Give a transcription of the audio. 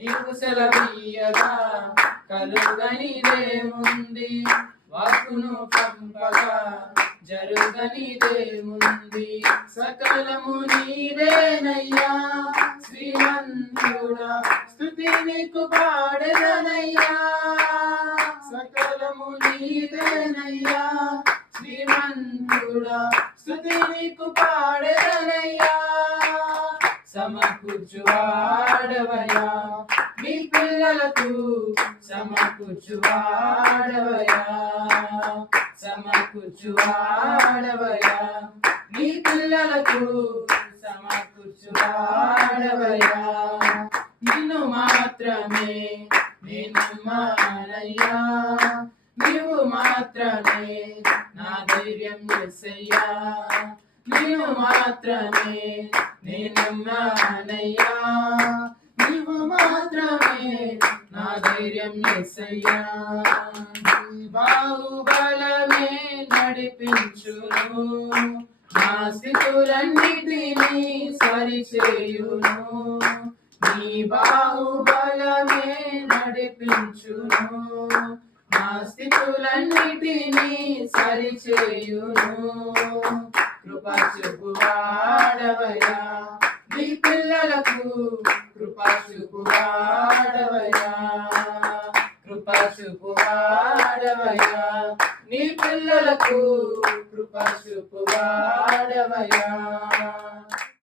నీకు సెలవీయగా కలుగనిదేముంది, వాక్కును పంపగా జరుగనిదేముంది. సకలము నీవేనయ్యా శ్రీమంతుడా, స్తుతి నీకు పాడెదనయ్యా. సకలము నీవేనయ్యా శ్రీమంతుడా, స్తుతి నీకు పాడెదనయ్యా. సమకూర్చువాడవయ్యా మీ పిల్లలకు, సమకూర్చువాడవయ్యా, సమకూర్చువాడవయ్యా మీ పిల్లలకు, సమకూర్చువాడవయ్యా. నిన్ను మాత్రమే నేను నమ్మానయ్యా, నీవు మాత్రమే నా ధైర్యం యేసయ్యా. నీవు మాత్రమే నేను నమ్మానయ్యా, నీవు మాత్రమే నా ధైర్యం యేసయ్యా. బాహుబలమే నడిపించును, నా స్థితులన్నిటినీ సరిచేయును. నీ బాహుబలమే నడిపించును, నా స్థితులన్నిటినీ సరిచేయును. కృపా చూపువాడవయ్యా మీ పిల్లలకు, కృపా చూపువాడవయ్యా, కృపా చూపువాడవయ్యా నీ పిల్లలకు, కృపా చూపువాడవయ్యా.